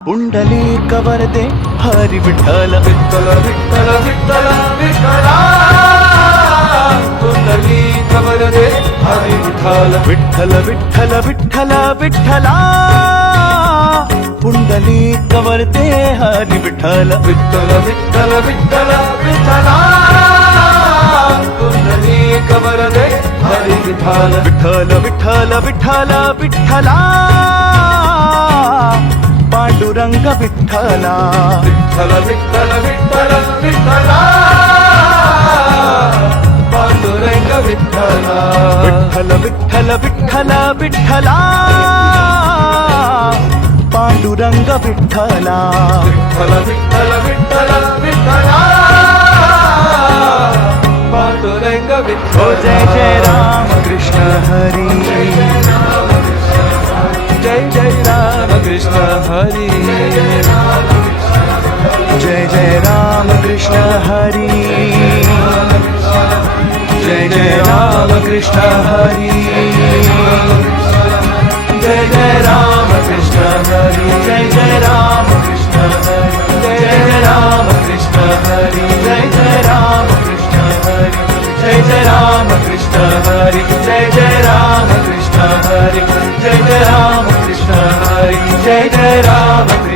पुंडलिक वरदे हरी विठ्ठल विठ्ठल विठ्ठल विठ्ठल विठ्ठला पुंडलिक वरदे हरी विठ्ठल विठ्ठल विठ्ठल विठ्ठल विठ्ठला पुंडलिक वरदे हरी विठ्ठल विठ्ठल विठ्ठल विठ्ठल विठ्ठला पुंडलिक वरदे हरी विठ्ठल विठ्ठल विठ्ठल विठ्ठल विठ्ठला पांडुरंग विठ्ठला विठ्ठल विठ्ठल विठ्ठल विठ्ठला पांडुरंग विठ्ठला विठ्ठल विठ्ठल विठ्ठल विठ्ठला पांडुरंग विठ्ठला विठ्ठल विठ्ठल विठ्ठल विठ्ठला पांडुरंग विठ्ठल ओ जय जय राम कृष्ण हरी जय जय राम कृष्ण हरी जय जय राम कृष्ण हरी जय जय राम कृष्ण हरी जय जय राम कृष्ण हरी जय जय राम कृष्ण हरी जय जय राम कृष्ण हरी जय जय राम कृष्ण हरी जय जय राम कृष्ण हरी जय जय राम कृष्ण हरी जय जय राम कृष्ण हरी जय जय राम